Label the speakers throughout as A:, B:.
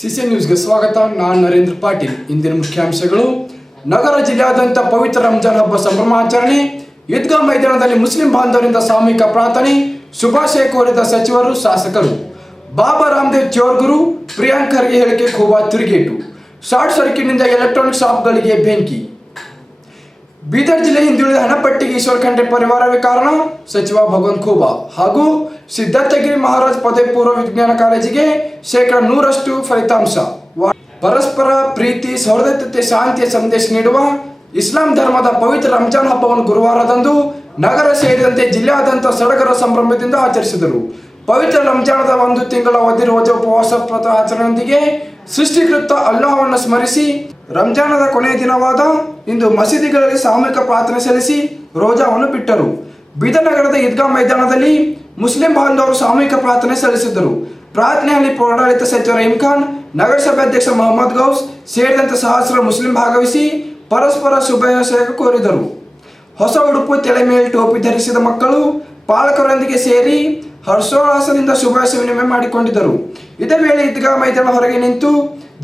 A: CC ನ್ಯೂಸ್ಗೆ ಸ್ವಾಗತ. ನಾನು ನರೇಂದ್ರ ಪಾಟೀಲ್. ಇಂದಿನ ಮುಖ್ಯಾಂಶಗಳು. ನಗರ ಜಿಲ್ಲೆಯಾದ್ಯಂತ ಪವಿತ್ರ ರಂಜಾನ್ ಹಬ್ಬ ಸಂಭ್ರಮಾಚರಣೆ ಈದ್ಗಾ ಮೈದಾನದಲ್ಲಿ ಮುಸ್ಲಿಂ ಬಾಂಧವರಿಂದ ಸಾಮೂಹಿಕ ಪ್ರಾರ್ಥನೆ. ಶುಭಾಶಯ ಕೋರಿದ ಸಚಿವರು, ಶಾಸಕರು. ಬಾಬಾ ರಾಮದೇವ್ ಚೋರ್ಗುರು ಪ್ರಿಯಾಂಕ್ ಖರ್ಗೆ ಹೇಳಿಕೆ ಖೂಬಾ ತಿರುಗೇಟು. ಶಾರ್ಟ್ ಸರ್ಕ್ಯೂಟ್ನಿಂದ ಎಲೆಕ್ಟ್ರಾನಿಕ್ ಶಾಪ್ಗಳಿಗೆ ಬೆಂಕಿ. ಬೀದರ್ ಜಿಲ್ಲೆ ಹಿಂದುಳಿದ ಹಣಪಟ್ಟಿಗೆ ಈಶ್ವರ್ ಖಂಡ್ರೆ ಪರಿವಾರವೇ ಕಾರಣ, ಸಚಿವ ಭಗವಂತ್ ಖೂಬಾ ಹಾಗೂ ಸಿದ್ಧಾರ್ಥಗಿರಿ ಮಹಾರಾಜ್ ಪದವಿ ಪೂರ್ವ ವಿಜ್ಞಾನ ಕಾಲೇಜಿಗೆ ಶೇಕಡ ನೂರಷ್ಟು ಫಲಿತಾಂಶ. ಪರಸ್ಪರ ಪ್ರೀತಿ ಸೌಹೃದತೆ ಶಾಂತಿಯ ಸಂದೇಶ ನೀಡುವ ಇಸ್ಲಾಂ ಧರ್ಮದ ಪವಿತ್ರ ರಂಜಾನ್ ಹಬ್ಬವನ್ನು ಗುರುವಾರದಂದು ನಗರ ಸೇರಿದಂತೆ ಜಿಲ್ಲೆಯಾದ್ಯಂತ ಸಡಗರ ಸಂಭ್ರಮದಿಂದ ಆಚರಿಸಿದರು. ಪವಿತ್ರ ರಂಜಾನದ ಒಂದು ತಿಂಗಳ ಅವಧಿ ರೋಜ ಉಪವಾಸ ಆಚರಣೆಯೊಂದಿಗೆ ಸೃಷ್ಟಿಕೃತ ಅಲ್ಲಾಹವನ್ನು ಸ್ಮರಿಸಿ ರಂಜಾನದ ಕೊನೆಯ ದಿನವಾದ ಇಂದು ಮಸೀದಿಗಳಲ್ಲಿ ಸಾಮೂಹಿಕ ಪ್ರಾರ್ಥನೆ ಸಲ್ಲಿಸಿ ರೋಜಾವನ್ನು ಬಿಟ್ಟರು. ಬೀದನಗರದ ನಗರದ ಈದ್ಗಾ ಮೈದಾನದಲ್ಲಿ ಮುಸ್ಲಿಂ ಬಾಂಧವರು ಸಾಮೂಹಿಕ ಪ್ರಾರ್ಥನೆ ಸಲ್ಲಿಸಿದ್ದರು. ಪ್ರಾರ್ಥನೆಯಲ್ಲಿ ಪೌರಾಡಳಿತ ಸಚಿವ ರಹೀಂ ಖಾನ್ ನಗರಸಭೆ ಅಧ್ಯಕ್ಷ ಮೊಹಮ್ಮದ್ ಗೌಸ್ ಸೇರಿದಂತೆ ಸಹಸ್ರ ಮುಸ್ಲಿಂ ಭಾಗವಹಿಸಿ ಪರಸ್ಪರ ಶುಭಾಶಯ ಕೋರಿದರು. ಹೊಸ ಉಡುಪು ತಲೆ ಮೇಲೆ ಟೋಪಿ ಧರಿಸಿದ ಮಕ್ಕಳು ಪಾಲಕರೊಂದಿಗೆ ಸೇರಿ ಹರ್ಷೋಲ್ಲಾಸದಿಂದ ಶುಭಾಶಯ ವಿನಿಮಯ ಮಾಡಿಕೊಂಡಿದ್ದರು. ಇದೇ ವೇಳೆ ಈದ್ಗಾ ಮೈದಾನ ಹೊರಗೆ ನಿಂತು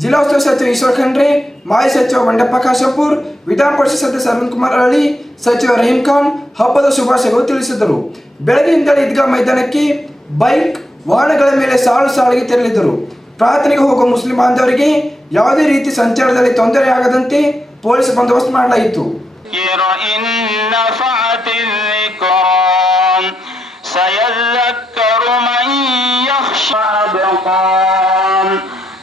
A: ಜಿಲ್ಲಾ ಉಸ್ತುವಾರಿ ಸಚಿವ ಈಶ್ವರ್ ಖಂಡ್ರೆ ಮಾಜಿ ಸಚಿವ ಬಂಡೆಪ್ಪ ಕಾಶಂಪುರ್ ವಿಧಾನ ಪರಿಷತ್ ಸದಸ್ಯ ಅರವಿಂದ್ ಕುಮಾರ್ ಅರಳಿ ಸಚಿವ ರಹೀಂ ಖಾನ್ ಹಬ್ಬದ ಶುಭಾಶಯಗಳು ತಿಳಿಸಿದರು ಬೆಳಗ್ಗೆಯಿಂದಲೇ ಈದ್ಗಾ ಮೈದಾನಕ್ಕೆ ಬೈಕ್ ವಾಹನಗಳ ಮೇಲೆ ಸಾಲು ಸಾಲಿಗೆ ತೆರಳಿದರು ಪ್ರಾರ್ಥನೆಗೆ ಹೋಗುವ ಮುಸ್ಲಿಂ ಬಾಂಧವರಿಗೆ ಯಾವುದೇ ರೀತಿ ಸಂಚಾರದಲ್ಲಿ ತೊಂದರೆಯಾಗದಂತೆ ಪೊಲೀಸ್ ಬಂದೋಬಸ್ತ್ ಮಾಡಲಾಯಿತು
B: ذكر إن نفعت الذكرى سيذكر من يخشى أبقام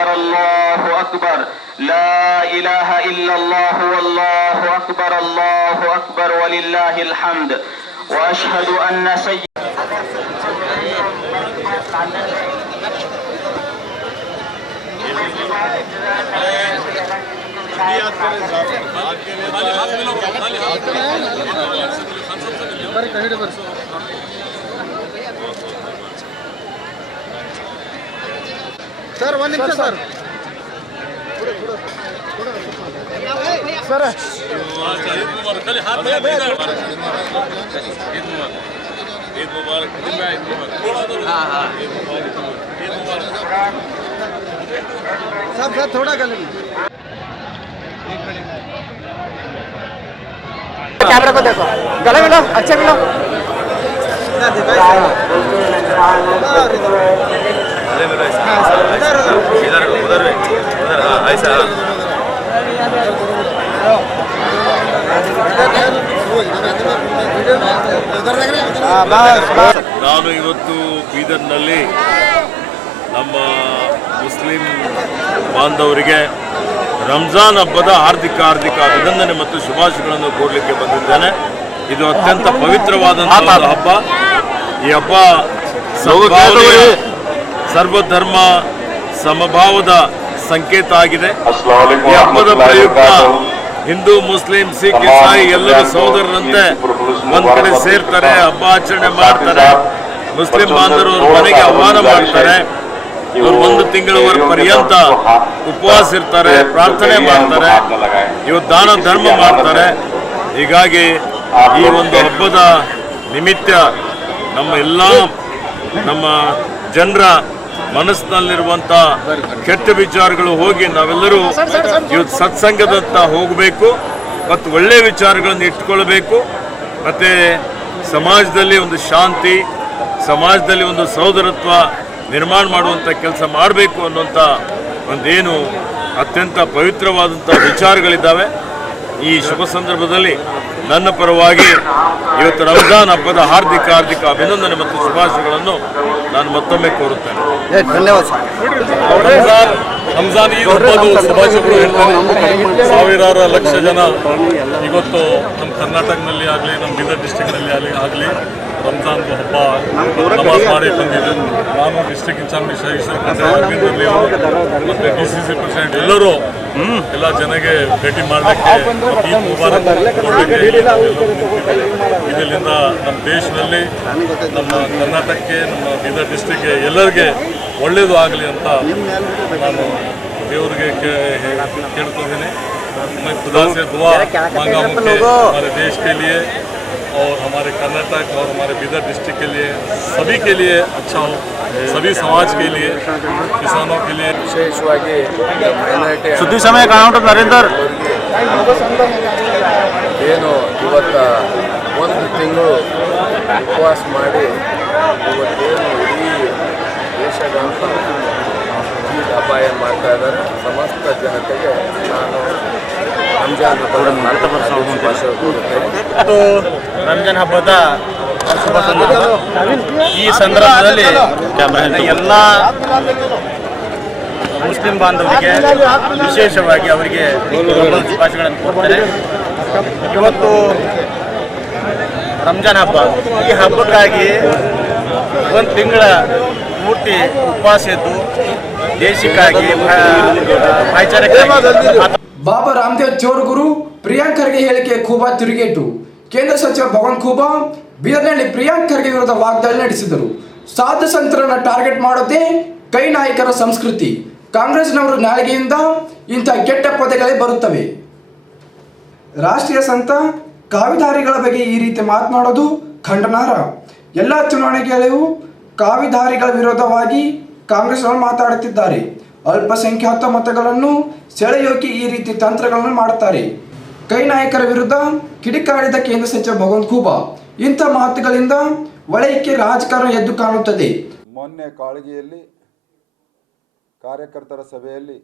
B: الله أكبر. لا إله إلا الله والله أكبر. الله أكبر. ولله الحمد. وأشهد أن سيد
C: ಸರ್ ಒಂದ್ ನಿಮಿಷ ಸರ್ ಸರ್ सर सर थोड़ा गले में कैमरा को देखो गले मिलो अच्छे मिलो
D: ನಾನು ಇವತ್ತು ಬೀದರ್ನಲ್ಲಿ ನಮ್ಮ ಮುಸ್ಲಿಂ ಬಾಂಧವರಿಗೆ ರಂಜಾನ್ ಹಬ್ಬದ ಹಾರ್ದಿಕ ಹಾರ್ದಿಕ ಅಭಿನಂದನೆ ಮತ್ತು ಶುಭಾಶಯಗಳನ್ನು ಕೋರ್ಲಿಕ್ಕೆ ಬಂದಿದ್ದೇನೆ. ಇದು ಅತ್ಯಂತ ಪವಿತ್ರವಾದಂತಹ ಹಬ್ಬ. ಈ ಹಬ್ಬ ಸರ್ವಧರ್ಮ ಸಮಭಾವದ ಸಂಕೇತ ಆಗಿದೆ. ಈ ಹಬ್ಬದ ಪ್ರಯುಕ್ತ ಹಿಂದೂ ಮುಸ್ಲಿಂ ಸಿಖ್ ಇಸಾಯಿ ಎಲ್ಲರೂ ಸಹೋದರರಂತೆ ಒಂದ್ ಕಡೆ ಸೇರ್ತಾರೆ ಹಬ್ಬ ಆಚರಣೆ ಮಾಡ್ತಾರೆ. ಮುಸ್ಲಿಂ ಬಾಂಧವರು ಮನೆಗೆ ಆಹ್ವಾನ ಮಾಡ್ತಾರೆ. ಇವರು ಒಂದು ತಿಂಗಳವರೆಗೆ ಪರ್ಯಂತ ಉಪವಾಸ ಇರ್ತಾರೆ ಪ್ರಾರ್ಥನೆ ಮಾಡ್ತಾರೆ. ಇವತ್ತು ದಾನ ಧರ್ಮ ಮಾಡ್ತಾರೆ. ಹೀಗಾಗಿ ಈ ಒಂದು ಹಬ್ಬದ ನಿಮಿತ್ತ ನಮ್ಮ ಎಲ್ಲ ನಮ್ಮ ಜನರ ಮನಸ್ಸಿನಲ್ಲಿರುವಂತ ಕೆಟ್ಟ ವಿಚಾರಗಳು ಹೋಗಿ ನಾವೆಲ್ಲರೂ ಇವತ್ತು ಸತ್ಸಂಗದತ್ತ ಹೋಗಬೇಕು ಮತ್ತು ಒಳ್ಳೆಯ ವಿಚಾರಗಳನ್ನು ಇಟ್ಕೊಳ್ಬೇಕು ಮತ್ತು ಸಮಾಜದಲ್ಲಿ ಒಂದು ಶಾಂತಿ, ಸಮಾಜದಲ್ಲಿ ಒಂದು ಸಹೋದರತ್ವ ನಿರ್ಮಾಣ ಮಾಡುವಂಥ ಕೆಲಸ ಮಾಡಬೇಕು ಅನ್ನುವಂಥ ಒಂದೇನು ಅತ್ಯಂತ ಪವಿತ್ರವಾದಂಥ ವಿಚಾರಗಳಿದ್ದಾವೆ. ಈ ಶುಭ ಸಂದರ್ಭದಲ್ಲಿ ನನ್ನ ಪರವಾಗಿ ಇವತ್ತು ರಂಜಾನ್ ಹಬ್ಬದ ಹಾರ್ದಿಕ ಹಾರ್ದಿಕ ಅಭಿನಂದನೆ ಮತ್ತು ಶುಭಾಶಯಗಳನ್ನು ನಾನು ಮತ್ತೊಮ್ಮೆ ಕೋರುತ್ತೇನೆ.
E: ರಂಜಾನ್ ಈ ಹಬ್ಬದ ಶುಭಾಶಯಗಳು ಹೇಳ್ತಾರೆ ಸಾವಿರಾರು ಲಕ್ಷ ಜನ ಇವತ್ತು ನಮ್ಮ ಕರ್ನಾಟಕದಲ್ಲಿ ಆಗಲಿ ನಮ್ಮ ಬೀದರ್ ಡಿಸ್ಟಿಕ್ನಲ್ಲಿ ಆಗಲಿ ಆಗಲಿ ರಂಜಾನ್ದು ಹಬ್ಬ ನಮಾಜ್ ಮಾಡಿ ಬಂದಿದೆ ನಾನು ಡಿಸ್ಟ್ರಿಕ್ಟ್ ಇನ್ಚಾರ್ಜ್ ಈಶ್ವರ ಅರವಿಂದ್ ಅವರು ಮತ್ತು ಡಿ ಸಿ ಸಿ ಪ್ರೆಸಿಡೆಂಟ್ ಎಲ್ಲರೂ ಎಲ್ಲ ಜನಗೆ ಭೇಟಿ ಮಾಡಲಿಕ್ಕೆ ಈದ್ ಮುಬಾರಕ್ ಕೊಡ್ಲಿಕ್ಕೆ ಎಲ್ಲರೂ ನಿಂತಿದ್ದಾರೆ. ಇದರಿಂದ ನಮ್ಮ ದೇಶದಲ್ಲಿ ನಮ್ಮ ಕರ್ನಾಟಕಕ್ಕೆ ನಮ್ಮ ಬೀದರ್ ಡಿಸ್ಟ್ರಿಕ್ಗೆ ಎಲ್ಲರಿಗೆ ಒಳ್ಳೆಯದು ಆಗಲಿ ಅಂತ ನಾನು ದೇವರಿಗೆ ಕೇ- ಕೇಳ್ಕೊತೀನಿ मैं खुदा से दुआ मांगा हूँ कि हमारे देश के लिए और हमारे कर्नाटक और हमारे बीदर डिस्ट्रिक्ट के लिए सभी के लिए अच्छा हो सभी समाज के लिए किसानों के लिए
F: ವಿಶೇಷವಾಗಿ ಮೈನಾರಿಟಿ
C: ಸುದ್ದಿ ಸಮಯ ಕಾಣೋಟ ನರೇಂದರ್
F: ಏನು ಇವತ್ತ ಒಂದು ತಿಂಗಳು ಉಪವಾಸ ಮಾಡಿ ಇವತ್ತೇನು ಇಡೀ ದೇಶದಾಂತ ಏನು ಮಾಡ್ತಾ ಇದ್ದಾರೆ. ಸಮಸ್ತ ಜನತೆಗೆ ನಾನು ರಂಜಾನ್ ಹಬ್ಬದ
C: ಮತ್ತು ರಂಜಾನ್ ಹಬ್ಬದ ಶುಭ ಸಂದರ್ಭ. ಈ ಸಂದರ್ಭದಲ್ಲಿ ಎಲ್ಲ ಮುಸ್ಲಿಂ ಬಾಂಧವರಿಗೆ ವಿಶೇಷವಾಗಿ ಅವರಿಗೆ ಶುಭಾಶಯಗಳನ್ನು ಕೊಡ್ತಾರೆ ಇವತ್ತು ರಂಜಾನ್ ಹಬ್ಬ. ಈ ಹಬ್ಬಕ್ಕಾಗಿ ಒಂದು ತಿಂಗಳ ಪೂರ್ತಿ ಉಪವಾಸ ಇದ್ದು ದೇಶಕ್ಕಾಗಿ
A: ಬಾಬಾ ರಾಮದೇವ್ ಚೋರ್ ಗುರು ಪ್ರಿಯಾಂಕ್ ಖರ್ಗೆ ಹೇಳಿಕೆ ಖೂಬಾ ತಿರುಗೇಟು. ಕೇಂದ್ರ ಸಚಿವ ಭಗವಂತ್ ಖೂಬಾ, ಬೀದರ್ನಲ್ಲಿ ಪ್ರಿಯಾಂಕ್ ಖರ್ಗೆ ವಿರುದ್ಧ ವಾಗ್ದಾಳಿ ನಡೆಸಿದರು. ಸಾಧು ಸಂತರನ್ನ ಟಾರ್ಗೆಟ್ ಮಾಡೋದೇ ಕೈ ನಾಯಕರ ಸಂಸ್ಕೃತಿ. ಕಾಂಗ್ರೆಸ್ನವರು ನಾಲಿಗೆಯಿಂದ ಇಂಥ ಕೆಟ್ಟ ಪದಗಳೇ ಬರುತ್ತವೆ. ರಾಷ್ಟ್ರೀಯ ಸಂತ ಕಾವಿಧಾರಿಗಳ ಬಗ್ಗೆ ಈ ರೀತಿ ಮಾತನಾಡೋದು ಖಂಡನಾರ. ಎಲ್ಲ ಚುನಾವಣೆಗಳಿಗೂ ಕಾವಿಧಾರಿಗಳ ವಿರೋಧವಾಗಿ ಕಾಂಗ್ರೆಸ್ನವರು ಮಾತಾಡುತ್ತಿದ್ದಾರೆ. ಅಲ್ಪಸಂಖ್ಯಾತ ಮತಗಳನ್ನು ಸೆಳೆಯೋಕೆ ಈ ರೀತಿ ತಂತ್ರಗಳನ್ನು ಮಾಡುತ್ತಾರೆ ಕೈ ನಾಯಕರ ವಿರುದ್ಧ ಕಿಡಿಕಾಡಿದ ಕೇಂದ್ರ ಸಚಿವ ಭಗವಂತ ಖೂಬಾ. ಇಂಥ ಮಾತುಗಳಿಂದ ಒಳಕ್ಕೆ ರಾಜಕಾರಣ ಎದ್ದು ಕಾಣುತ್ತದೆ.
G: ಮೊನ್ನೆ ಕಾಳಗಿಯಲ್ಲಿ ಕಾರ್ಯಕರ್ತರ ಸಭೆಯಲ್ಲಿ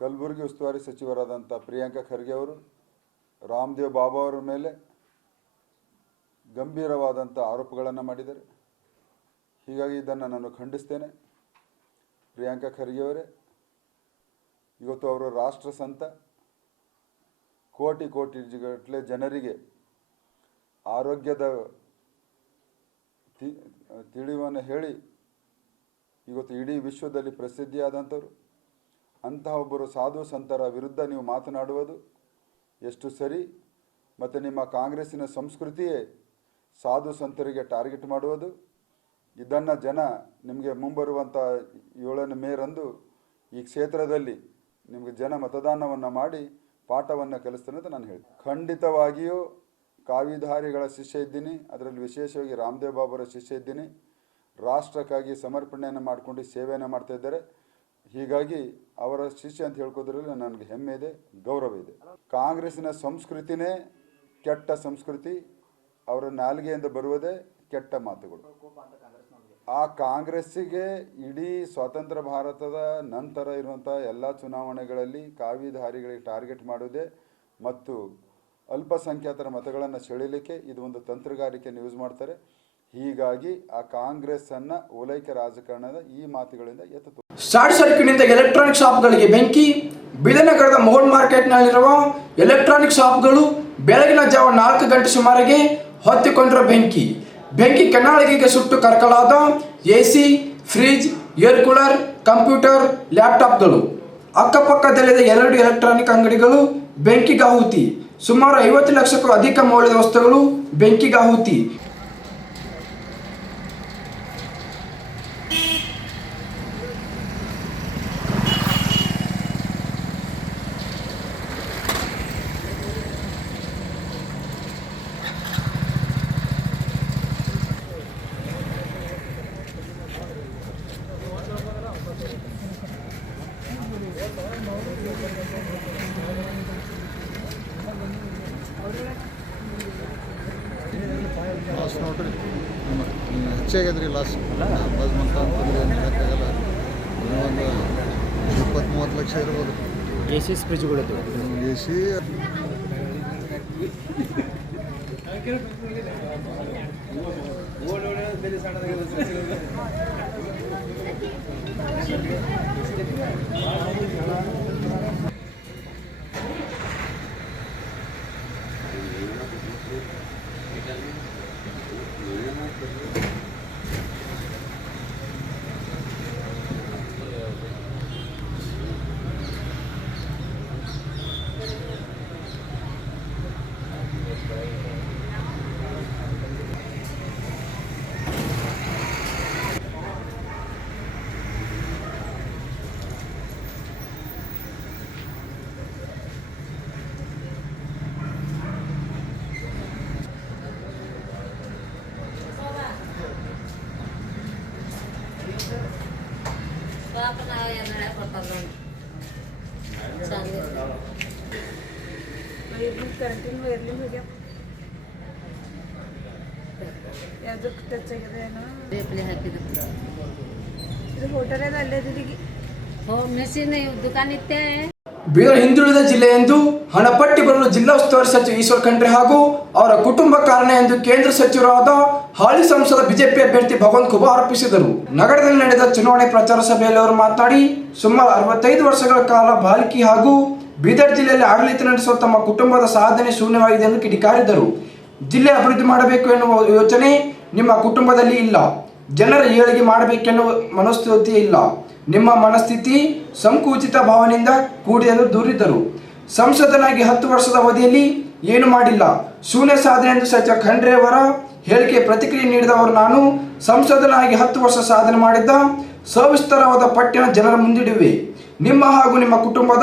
G: ಕಲಬುರಗಿ ಉಸ್ತುವಾರಿ ಸಚಿವರಾದಂಥ ಪ್ರಿಯಾಂಕಾ ಖರ್ಗೆ ಅವರು, ರಾಮದೇವ್ ಬಾಬಾ ಅವರ ಮೇಲೆ ಗಂಭೀರವಾದಂಥ ಆರೋಪಗಳನ್ನು ಮಾಡಿದ್ದಾರೆ. ಹೀಗಾಗಿ ಇದನ್ನು ನಾನು ಖಂಡಿಸ್ತೇನೆ. ಪ್ರಿಯಾಂಕಾ ಖರ್ಗೆಯವರೇ ಇವತ್ತು ಅವರು ರಾಷ್ಟ್ರ ಸಂತ. ಕೋಟಿ ಕೋಟಿ ಗಟ್ಟಲೆ ಜನರಿಗೆ ಆರೋಗ್ಯದ ತಿಳಿವನ್ನು ಹೇಳಿ, ಇವತ್ತು ಇಡೀ ವಿಶ್ವದಲ್ಲಿ ಪ್ರಸಿದ್ಧಿಯಾದಂಥವ್ರು. ಅಂತಹ ಒಬ್ಬರು ಸಾಧು ಸಂತರ ವಿರುದ್ಧ ನೀವು ಮಾತನಾಡುವುದು ಎಷ್ಟು ಸರಿ? ಮತ್ತು ನಿಮ್ಮ ಕಾಂಗ್ರೆಸ್ಸಿನ ಸಂಸ್ಕೃತಿಯೇ ಸಾಧು ಸಂತರಿಗೆ ಟಾರ್ಗೆಟ್ ಮಾಡುವುದು? ಇದನ್ನು ಜನ ನಿಮಗೆ ಮುಂಬರುವಂಥ ಏಳನೇ ಮೇರಂದು ಈ ಕ್ಷೇತ್ರದಲ್ಲಿ ನಿಮಗೆ ಜನ ಮತದಾನವನ್ನು ಮಾಡಿ ಪಾಠವನ್ನು ಕಲಿಸ್ತಾನೆ ಅಂತ ನಾನು ಹೇಳಿ ಖಂಡಿತವಾಗಿಯೂ ಕಾವಿಧಾರಿಗಳ ಶಿಷ್ಯ ಇದ್ದೀನಿ, ಅದರಲ್ಲಿ ವಿಶೇಷವಾಗಿ ರಾಮದೇವ್ ಬಾಬರ ಶಿಷ್ಯ ಇದ್ದೀನಿ. ರಾಷ್ಟ್ರಕ್ಕಾಗಿ ಸಮರ್ಪಣೆಯನ್ನು ಮಾಡಿಕೊಂಡು ಸೇವೆಯನ್ನು ಮಾಡ್ತಾ ಇದ್ದಾರೆ. ಹೀಗಾಗಿ ಅವರ ಶಿಷ್ಯ ಅಂತ ಹೇಳ್ಕೋದ್ರಲ್ಲಿ ನನಗೆ ಹೆಮ್ಮೆ ಇದೆ, ಗೌರವ ಇದೆ. ಕಾಂಗ್ರೆಸ್ಸಿನ ಸಂಸ್ಕೃತಿನೇ ಕೆಟ್ಟ ಸಂಸ್ಕೃತಿ, ಅವರ ನಾಲಿಗೆಯಿಂದ ಬರುವುದೇ ಕೆಟ್ಟ ಮಾತುಗಳು. ಆ ಕಾಂಗ್ರೆಸ್ಸಿಗೆ ಇಡೀ ಸ್ವತಂತ್ರ ಭಾರತದ ನಂತರ ಇರುವಂಥ ಎಲ್ಲ ಚುನಾವಣೆಗಳಲ್ಲಿ ಕಾವಿಧಾರಿಗಳಿಗೆ ಟಾರ್ಗೆಟ್ ಮಾಡುವುದೇ ಮತ್ತು ಅಲ್ಪಸಂಖ್ಯಾತರ ಮತಗಳನ್ನು ಸೆಳೀಲಿಕ್ಕೆ ಇದು ಒಂದು ತಂತ್ರಗಾರಿಕೆಯನ್ನು ಯೂಸ್ ಮಾಡ್ತಾರೆ. ಹೀಗಾಗಿ ಆ ಕಾಂಗ್ರೆಸ್ಸನ್ನು ಓಲೈಕೆ ರಾಜಕಾರಣದ ಈ ಮಾತುಗಳಿಂದ ಎತ್ತು
A: ಶಾರ್ಟ್ ಸರ್ಕ್ಯೂಟ್ನಿಂದ ಎಲೆಕ್ಟ್ರಾನಿಕ್ ಶಾಪ್ಗಳಿಗೆ ಬೆಂಕಿ ಬಿಲನಗರದ ಮೋಹನ್ ಮಾರ್ಕೆಟ್ನಲ್ಲಿರುವ ಎಲೆಕ್ಟ್ರಾನಿಕ್ ಶಾಪ್ಗಳು ಬೆಳಗಿನ ಜಾವ ನಾಲ್ಕು ಗಂಟೆ ಸುಮಾರಿಗೆ ಹೊತ್ತಿಕೊಂಡಿರೋ ಬೆಂಕಿ. ಬೆಂಕಿ ಕೆನ್ನಾಳಿಗೆಗೆ ಸುಟ್ಟು ಕರ್ಕಳಾದ A C fridge, air cooler, computer, ಲ್ಯಾಪ್ಟಾಪ್ಗಳು. ಅಕ್ಕಪಕ್ಕದಲ್ಲಿದ್ದ ಎರಡು ಎಲೆಕ್ಟ್ರಾನಿಕ್ ಅಂಗಡಿಗಳು ಬೆಂಕಿಗಾಹುತಿ ಸುಮಾರು ಐವತ್ತು ಲಕ್ಷಕ್ಕೂ ಅಧಿಕ ಮೌಲ್ಯದ ವಸ್ತುಗಳು ಬೆಂಕಿಗಾಹುತಿ
H: ಆಗ್ಯದ್ರಿ ಲಾಸ್ ಅಂದಾಜು ಮಂತ ಅಂತಂದ್ರೆ ಏನು ಒಂದು ಇಪ್ಪತ್ತು ಮೂವತ್ತು ಲಕ್ಷ ಇರ್ಬೋದು.
C: ಎ ಸಿ ಫ್ರಿಜ್ಗಳು
H: ಎ ಸಿ
I: ಓಡೋಡ ಯಾವುದಕ್ಕೆ ಟಚ್ ಆಗಿದೆ ಏನೋ
J: ಹಾಕಿದ್ರು
I: ಇದು ಹೋಟೆಲ್ ಇದೆ ಅಲ್ಲೇ ದಿರಿಗೆ
J: ಹೋ ಮೆಸಿನ್ ದುಕಾನ್ ಇತ್ತೆ.
A: ಬೀದರ್ ಹಿಂದುಳಿದ ಜಿಲ್ಲೆ ಎಂದು ಹಣಪಟ್ಟಿ ಬರಲು ಜಿಲ್ಲಾ ಉಸ್ತುವಾರಿ ಸಚಿವ ಈಶ್ವರ್ ಖಂಡ್ರೆ ಹಾಗೂ ಅವರ ಕುಟುಂಬ ಕಾರಣ ಎಂದು ಕೇಂದ್ರ ಸಚಿವರಾದ ಹಾಲಿ ಸಂಸದ ಬಿಜೆಪಿ ಅಭ್ಯರ್ಥಿ ಭಗವಂತ್ ಖುಬಾ ಆರೋಪಿಸಿದರು. ನಗರದಲ್ಲಿ ನಡೆದ ಚುನಾವಣೆ ಪ್ರಚಾರ ಸಭೆಯಲ್ಲಿ ಅವರು ಮಾತನಾಡಿ ಸುಮಾರು ಅರವತ್ತೈದು ವರ್ಷಗಳ ಕಾಲ ಬಾಲ್ಕಿ ಹಾಗೂ ಬೀದರ್ ಜಿಲ್ಲೆಯಲ್ಲಿ ಆಡಳಿತ ನಡೆಸುವ ತಮ್ಮ ಕುಟುಂಬದ ಸಾಧನೆ ಶೂನ್ಯವಾಗಿದೆ ಎಂದು ಕಿಡಿಕಾರಿದರು. ಜಿಲ್ಲೆ ಅಭಿವೃದ್ಧಿ ಮಾಡಬೇಕು ಎನ್ನುವ ಯೋಚನೆ ನಿಮ್ಮ ಕುಟುಂಬದಲ್ಲಿ ಇಲ್ಲ. ಜನರ ಏಳಿಗೆ ಮಾಡಬೇಕೆನ್ನುವ ಮನಸ್ಥಿತಿ ಇಲ್ಲ. ನಿಮ್ಮ ಮನಸ್ಥಿತಿ ಸಂಕುಚಿತ ಭಾವನೆಯಿಂದ ಕೂಡಿದೆ ದೂರಿದರು ಸಂಸದನಾಗಿ ಹತ್ತು ವರ್ಷದ ಅವಧಿಯಲ್ಲಿ ಏನು ಮಾಡಿಲ್ಲ. ಶೂನ್ಯ ಸಾಧನೆ ಎಂದು ಸಚಿವ ಖಂಡ್ರೆ ಅವರ ಹೇಳಿಕೆ ಪ್ರತಿಕ್ರಿಯೆ ನೀಡಿದವರು ನಾನು ಸಂಸದನಾಗಿ ಹತ್ತು ವರ್ಷ ಸಾಧನೆ ಮಾಡಿದ್ದ ಸವಿಸ್ತರವಾದ ಪಟ್ಟಿನ ಜನರ ಮುಂದಿಡುವೆ. ನಿಮ್ಮ ಹಾಗೂ ನಿಮ್ಮ ಕುಟುಂಬದ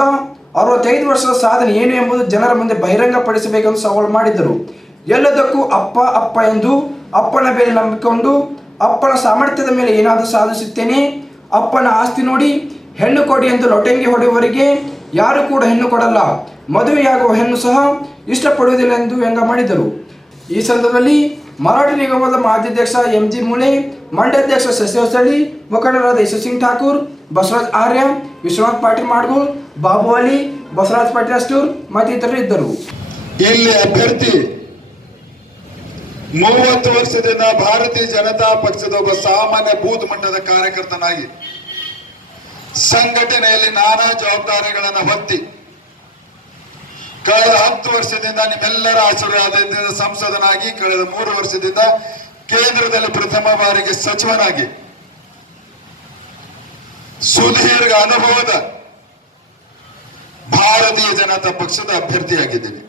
A: ಅರವತ್ತೈದು ವರ್ಷದ ಸಾಧನೆ ಏನು ಎಂಬುದು ಜನರ ಮುಂದೆ ಬಹಿರಂಗಪಡಿಸಬೇಕೆಂದು ಸವಾಲು ಮಾಡಿದ್ದರು. ಎಲ್ಲದಕ್ಕೂ ಅಪ್ಪ ಅಪ್ಪ ಎಂದು, ಅಪ್ಪನ ಮೇಲೆ ನಂಬಿಕೊಂಡು, ಅಪ್ಪನ ಸಾಮರ್ಥ್ಯದ ಮೇಲೆ ಏನಾದರೂ ಸಾಧಿಸುತ್ತೇನೆ, ಅಪ್ಪನ ಆಸ್ತಿ ನೋಡಿ, ಹೆಣ್ಣು ಕೊಡಿ ಎಂದು ಲೊಟೆಂಗಿ ಹೊಡೆಯುವವರಿಗೆ ಯಾರು ಕೂಡ ಹೆಣ್ಣು ಕೊಡಲ್ಲ. ಮದುವೆಯಾಗುವ ಹೆಣ್ಣು ಸಹ ಇಷ್ಟಪಡುವುದಿಲ್ಲ ಎಂದು ವ್ಯಂಗ ಮಾಡಿದರು. ಈ ಸಂದರ್ಭದಲ್ಲಿ ಮರಾಠಿ ನಿಗಮದ ಮಾಜಿ ಎಂ ಜಿ ಮುಳೆ ಮಂಡ್ಯಾಧ್ಯಕ್ಷ ಶಶಿವಸಳ್ಳಿ ಮುಖಂಡರಾದ ಯಶಸ್ಸಿಂಗ್ ಠಾಕೂರ್, ಬಸವರಾಜ್ ಆರ್ಯ, ವಿಶ್ವನಾಥ್ ಪಾಟೀಲ್ ಮಾಡ್ಗೂರ್ ಬಾಬು ಅಲಿ, ಬಸವರಾಜ್ ಪಾಟೀಲ್ ಅಷ್ಟೂರ್ ಮತ್ತಿತರರು ಇದ್ದರು
G: ಇಲ್ಲಿ ಅಭ್ಯರ್ಥಿ ಮೂವತ್ತು ವರ್ಷದಿಂದ ಭಾರತೀಯ ಜನತಾ ಪಕ್ಷದ ಒಬ್ಬ ಸಾಮಾನ್ಯ ಬೂತ್ ಮಟ್ಟದ ಕಾರ್ಯಕರ್ತನಾಗಿ ಸಂಘಟನೆಯಲ್ಲಿ ನಾನಾ ಜವಾಬ್ದಾರಿಗಳನ್ನು ಹೊತ್ತಿ ಕಳೆದ ಹತ್ತು ವರ್ಷದಿಂದ ನಿಮ್ಮೆಲ್ಲರ ಆಶೀರ್ವಾದದಿಂದ ಸಂಸದನಾಗಿ, ಕಳೆದ ಮೂರು ವರ್ಷದಿಂದ ಕೇಂದ್ರದಲ್ಲಿ ಪ್ರಥಮ ಬಾರಿಗೆ ಸಚಿವನಾಗಿ. ಸುದೀರ್ಘ ಅನುಭವದ ಭಾರತೀಯ ಜನತಾ ಪಕ್ಷದ ಅಭ್ಯರ್ಥಿಯಾಗಿದ್ದೀನಿ.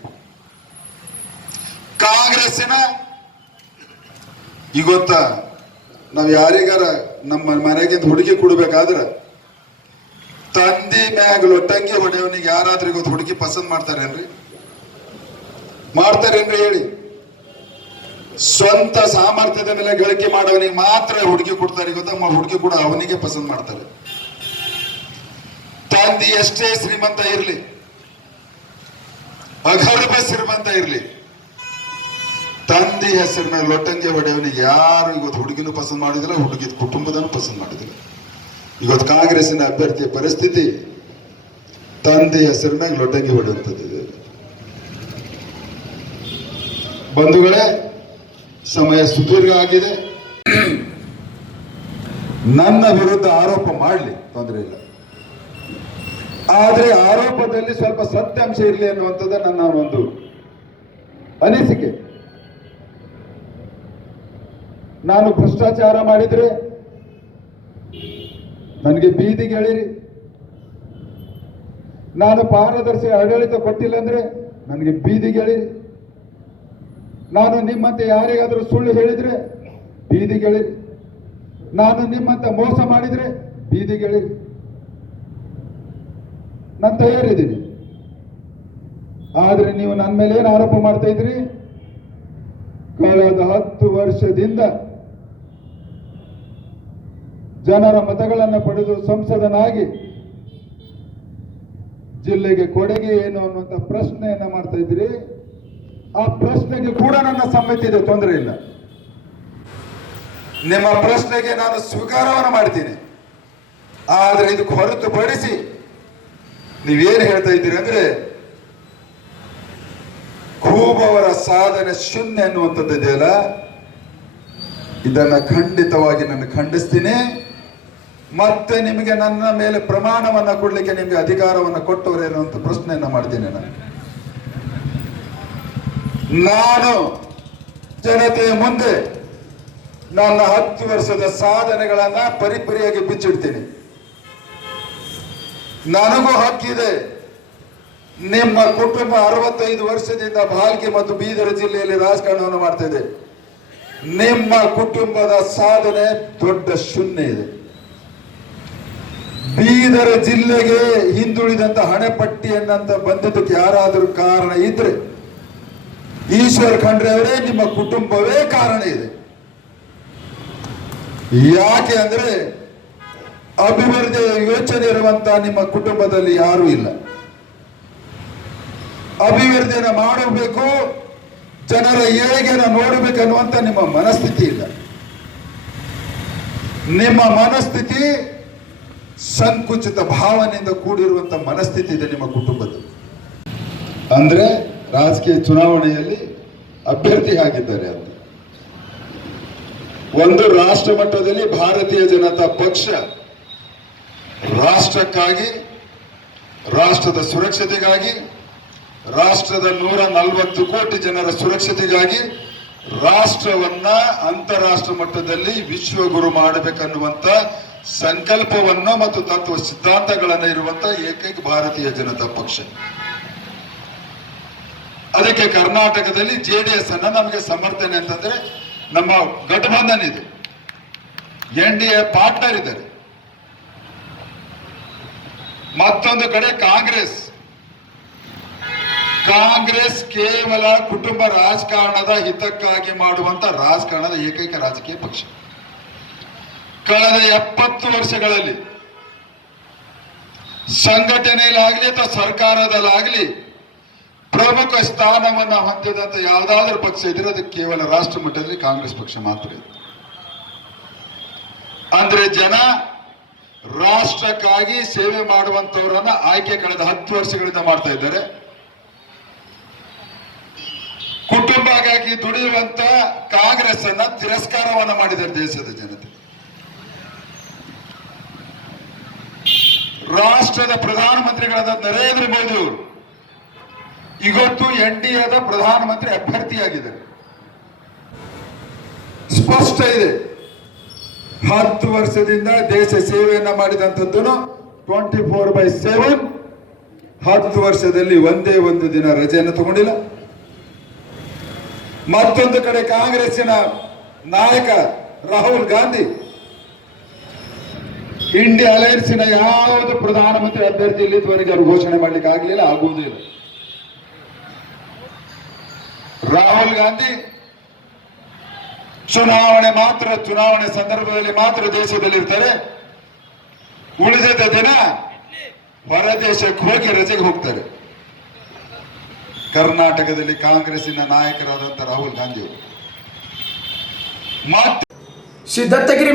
G: ಕಾಂಗ್ರೆಸ್ಸಿನ ಈಗ ಗೊತ್ತಾ? ನಾವ್ ಯಾರಿಗಾರ ನಮ್ಮ ಮನೆಗಿಂದ ಹುಡುಗಿ ಕೊಡ್ಬೇಕಾದ್ರ ತಂದಿ ಮ್ಯಾಗ ಲೊಟ್ಟಂಗಿ ಹೊಡೆಯವನಿಗೆ ಯಾರಾದ್ರೂ ಇವತ್ತು ಹುಡುಗಿ ಪಸಂದ್ ಮಾಡ್ತಾರೇನ್ರಿ? ಮಾಡ್ತಾರೇನ್ರಿ ಹೇಳಿ. ಸ್ವಂತ ಸಾಮರ್ಥ್ಯದ ಮೇಲೆ ಗಳಿಕೆ ಮಾಡೋವನಿಗೆ ಮಾತ್ರ ಹುಡುಗಿ ಕೊಡ್ತಾರೆ ಗೊತ್ತಾ? ಹುಡುಗಿ ಕೂಡ ಅವನಿಗೆ ಪಸಂದ್ ಮಾಡ್ತಾರೆ. ತಂದಿ ಎಷ್ಟೇ ಶ್ರೀಮಂತ ಇರ್ಲಿ ಅಗರ್ಭ ಶ್ರೀಮಂತ ಇರ್ಲಿ ತಂದೆ ಹೆಸರಿನ ಲೊಟ್ಟಂಗೆ ಹೊಡೆಯವನಿಗೆ ಯಾರು ಇವತ್ತು ಹುಡುಗಿನೂ ಪಸಂದ್ ಮಾಡಿದಿಲ್ಲ ಹುಡುಗಿ ಕುಟುಂಬದನ್ನು ಪಸಂದ್ ಮಾಡಿದಿಲ್ಲ ಇವತ್ತು ಕಾಂಗ್ರೆಸ್ಸಿನ ಅಭ್ಯರ್ಥಿಯ ಪರಿಸ್ಥಿತಿ ತಂದೆ ಹೆಸರಿನಾಗ ಲೊಟ್ಟಂಗಿ ಇದೆ. ಬಂಧುಗಳೇ, ಸಮಯ ಸುದೀರ್ಘ ಆಗಿದೆ. ನನ್ನ ವಿರುದ್ಧ ಆರೋಪ ಮಾಡಲಿ, ತೊಂದರೆ ಇಲ್ಲ. ಆದರೆ ಆರೋಪದಲ್ಲಿ ಸ್ವಲ್ಪ ಸತ್ಯಾಂಶ ಇರಲಿ ಅನ್ನುವಂಥದ್ದು ನನ್ನ ಒಂದು ಅನಿಸಿಕೆ. ನಾನು ಭ್ರಷ್ಟಾಚಾರ ಮಾಡಿದ್ರೆ ನನಗೆ ಬೀದಿಗೆ ಎಳಿರಿ. ನಾನು ಪಾರದರ್ಶಿ ಆಡಳಿತ ಕೊಟ್ಟಿಲ್ಲ ಅಂದ್ರೆ ನನಗೆ ಬೀದಿಗೆ ಎಳಿರಿ. ನಾನು ನಿಮ್ಮಂತೆ ಯಾರಿಗಾದರೂ ಸುಳ್ಳು ಹೇಳಿದ್ರೆ ಬೀದಿಗೆ ಎಳಿರಿ. ನಾನು ನಿಮ್ಮಂತ ಮೋಸ ಮಾಡಿದ್ರೆ ಬೀದಿಗೆ ಎಳಿರಿ. ನಾನು ತಯಾರಿದ್ದೀನಿ. ಆದ್ರೆ ನೀವು ನನ್ನ ಮೇಲೆ ಏನು ಆರೋಪ ಮಾಡ್ತಾ ಇದ್ರಿ? ಕಳೆದ ಹತ್ತು ವರ್ಷದಿಂದ ಜನರ ಮತಗಳನ್ನು ಪಡೆದು ಸಂಸದನಾಗಿ ಜಿಲ್ಲೆಗೆ ಕೊಡುಗೆ ಏನು ಅನ್ನುವಂತ ಪ್ರಶ್ನೆಯನ್ನ ಮಾಡ್ತಾ ಇದ್ರಿ ಆ ಪ್ರಶ್ನೆಗೆ ಕೂಡ ನನ್ನ ಸಮ್ಮತಿ ಇದೆ, ತೊಂದರೆ ಇಲ್ಲ. ನಿಮ್ಮ ಪ್ರಶ್ನೆಗೆ ನಾನು ಸ್ವೀಕಾರವನ್ನು ಮಾಡ್ತೀನಿ. ಆದ್ರೆ ಇದಕ್ಕೆ ಹೊರತುಪಡಿಸಿ ನೀವೇನು ಹೇಳ್ತಾ ಇದ್ದೀರಿ ಅಂದ್ರೆ ಖೂಬವರ ಸಾಧನೆ ಶೂನ್ಯ ಅನ್ನುವಂಥದ್ದು ಇದೆಯಲ್ಲ? ಇದನ್ನ ಖಂಡಿತವಾಗಿ ನಾನು ಖಂಡಿಸ್ತೀನಿ. ಮತ್ತೆ ನಿಮಗೆ ನನ್ನ ಮೇಲೆ ಪ್ರಮಾಣವನ್ನ ಕೊಡ್ಲಿಕ್ಕೆ ನಿಮಗೆ ಅಧಿಕಾರವನ್ನ ಕೊಟ್ಟವರೇನು ಅಂತ ಪ್ರಶ್ನೆಯನ್ನ ಮಾಡ್ತೀನಿ ನಾನು. ನಾನು ಜನತೆಯ ಮುಂದೆ ನನ್ನ ಹತ್ತು ವರ್ಷದ ಸಾಧನೆಗಳನ್ನ ಪರಿಪರಿಯಾಗಿ ಬಿಚ್ಚಿಡ್ತೀನಿ. ನನಗೂ ಹಕ್ಕಿದೆ. ನಿಮ್ಮ ಕುಟುಂಬ ಅರವತ್ತೈದು ವರ್ಷದಿಂದ ಭಾಲ್ಕಿ ಮತ್ತು ಬೀದರ್ ಜಿಲ್ಲೆಯಲ್ಲಿ ರಾಜಕಾರಣವನ್ನು ಮಾಡ್ತಾ ನಿಮ್ಮ ಕುಟುಂಬದ ಸಾಧನೆ ದೊಡ್ಡ ಶೂನ್ಯ ಇದೆ. ಬೀದರ್ ಜಿಲ್ಲೆಗೆ ಹಿಂದುಳಿದಂತ ಹಣೆಪಟ್ಟಿಯನ್ನಂತ ಬಂದಿದ್ದಕ್ಕೆ ಯಾರಾದರೂ ಕಾರಣ ಇದ್ರೆ ಈಶ್ವರ್ ಖಂಡ್ರೆ ಅವರೇ ನಿಮ್ಮ ಕುಟುಂಬವೇ ಕಾರಣ ಇದೆ. ಯಾಕೆ ಅಂದ್ರೆ ಅಭಿವೃದ್ಧಿ ಯೋಚನೆ ಇರುವಂತ ನಿಮ್ಮ ಕುಟುಂಬದಲ್ಲಿ ಯಾರೂ ಇಲ್ಲ. ಅಭಿವೃದ್ಧಿಯನ್ನು ಮಾಡಬೇಕು, ಜನರ ಏಳಿಗೆಯನ್ನು ನೋಡಬೇಕು ಅನ್ನುವಂತ ನಿಮ್ಮ ಮನಸ್ಥಿತಿ ಇಲ್ಲ. ನಿಮ್ಮ ಮನಸ್ಥಿತಿ ಸಂಕುಚಿತ ಭಾವನೆಯಿಂದ ಕೂಡಿರುವಂತ ಮನಸ್ಥಿತಿ ಇದೆ ನಿಮ್ಮ ಕುಟುಂಬದಲ್ಲಿ. ಅಂದ್ರೆ ರಾಜಕೀಯ ಚುನಾವಣೆಯಲ್ಲಿ ಅಭ್ಯರ್ಥಿ ಆಗಿದ್ದಾರೆ ಅಂತ. ಒಂದು ರಾಷ್ಟ್ರ ಮಟ್ಟದಲ್ಲಿ ಭಾರತೀಯ ಜನತಾ ಪಕ್ಷ ರಾಷ್ಟ್ರಕ್ಕಾಗಿ, ರಾಷ್ಟ್ರದ ಸುರಕ್ಷತೆಗಾಗಿ, ರಾಷ್ಟ್ರದ ನೂರ ನಲವತ್ತು ಕೋಟಿ ಜನರ ಸುರಕ್ಷತೆಗಾಗಿ ರಾಷ್ಟ್ರವನ್ನ ಅಂತಾರಾಷ್ಟ್ರ ಮಟ್ಟದಲ್ಲಿ ವಿಶ್ವಗುರು ಮಾಡಬೇಕನ್ನುವಂತ ಸಂಕಲ್ಪವನ್ನು ಮತ್ತು ತತ್ವ ಸಿದ್ಧಾಂತಗಳನ್ನು ಇರುವಂತಹ ಏಕೈಕ ಭಾರತೀಯ ಜನತಾ ಪಕ್ಷ. ಅದಕ್ಕೆ ಕರ್ನಾಟಕದಲ್ಲಿ ಜೆ ಡಿ ಎಸ್ ಅನ್ನ ನಮಗೆ ಸಮರ್ಥನೆ ಅಂತಂದ್ರೆ ನಮ್ಮ ಗಠಬಂಧನ್ ಇದೆ. ಎನ್ ಡಿ ಎ ಪಾರ್ಟ್ನರ್ ಇದ್ದಾರೆ. ಮತ್ತೊಂದು ಕಡೆ ಕಾಂಗ್ರೆಸ್. ಕಾಂಗ್ರೆಸ್ ಕೇವಲ ಕುಟುಂಬ ರಾಜಕಾರಣದ ಹಿತಕ್ಕಾಗಿ ಮಾಡುವಂತ ರಾಜಕಾರಣದ ಏಕೈಕ ರಾಜಕೀಯ ಪಕ್ಷ. ಕಳೆದ ಎಪ್ಪತ್ತು ವರ್ಷಗಳಲ್ಲಿ ಸಂಘಟನೆಯಲ್ಲಾಗಲಿ ಅಥವಾ ಸರ್ಕಾರದಲ್ಲಾಗಲಿ ಪ್ರಮುಖ ಸ್ಥಾನವನ್ನು ಹೊಂದಿದಂತ ಯಾವುದಾದ್ರೂ ಪಕ್ಷ ಇದ್ರೆ ಅದು ಕೇವಲ ರಾಷ್ಟ್ರ ಮಟ್ಟದಲ್ಲಿ ಕಾಂಗ್ರೆಸ್ ಪಕ್ಷ ಮಾತ್ರ ಇದೆ. ಅಂದ್ರೆ ಜನ ರಾಷ್ಟ್ರಕ್ಕಾಗಿ ಸೇವೆ ಮಾಡುವಂತವರನ್ನ ಆಯ್ಕೆ ಕಳೆದ ಹತ್ತು ವರ್ಷಗಳಿಂದ ಮಾಡ್ತಾ ಇದ್ದಾರೆ. ಕುಟುಂಬಕ್ಕಾಗಿ ದುಡಿಯುವಂತ ಕಾಂಗ್ರೆಸ್ ಅನ್ನ ತಿರಸ್ಕಾರವನ್ನ ಮಾಡಿದ್ದಾರೆ ದೇಶದ ಜನತೆ. ರಾಷ್ಟ್ರದ ಪ್ರಧಾನಮಂತ್ರಿಗಳಾದ ನರೇಂದ್ರ ಮೋದಿ ಅವರು ಇವತ್ತು ಎನ್ ಡಿ ಎದ ಪ್ರಧಾನಮಂತ್ರಿ ಅಭ್ಯರ್ಥಿಯಾಗಿದ್ದಾರೆ. ಸ್ಪಷ್ಟ ಇದೆ. ಹತ್ತು ವರ್ಷದಿಂದ ದೇಶ ಸೇವೆಯನ್ನ ಮಾಡಿದಂಥದ್ದು ಟ್ವೆಂಟಿ ಫೋರ್ ಬೈ ಸೆವೆನ್ ಹತ್ತು ವರ್ಷದಲ್ಲಿ ಒಂದೇ ಒಂದು ದಿನ ರಜೆಯನ್ನು ತಗೊಂಡಿಲ್ಲ. ಮತ್ತೊಂದು ಕಡೆ ಕಾಂಗ್ರೆಸ್ಸಿನ ನಾಯಕ ರಾಹುಲ್ ಗಾಂಧಿ ಇಂಡಿಯಾ ಅಲೈನ್ಸಿನ ಯಾವುದು ಪ್ರಧಾನಮಂತ್ರಿ ಅಭ್ಯರ್ಥಿ ಇಲ್ಲಿದ್ದವರೆಗೆ ಅವರು ಘೋಷಣೆ ಮಾಡ್ಲಿಕ್ಕೆ ಆಗಲಿಲ್ಲ ಆಗುವುದಿಲ್ಲ ರಾಹುಲ್ ಗಾಂಧಿ ಚುನಾವಣೆ ಮಾತ್ರ, ಚುನಾವಣೆ ಸಂದರ್ಭದಲ್ಲಿ ಮಾತ್ರ ದೇಶದಲ್ಲಿರ್ತಾರೆ. ಉಳಿದ ದಿನ ಹೊರ ದೇಶಕ್ಕೆ ಹೋಗಿ ರಜೆಗೆ ಹೋಗ್ತಾರೆ. ಕರ್ನಾಟಕದಲ್ಲಿ ಕಾಂಗ್ರೆಸ್ಸಿನ ನಾಯಕರಾದಂತ ರಾಹುಲ್ ಗಾಂಧಿ ಅವರು.
A: ಶ್ರೀ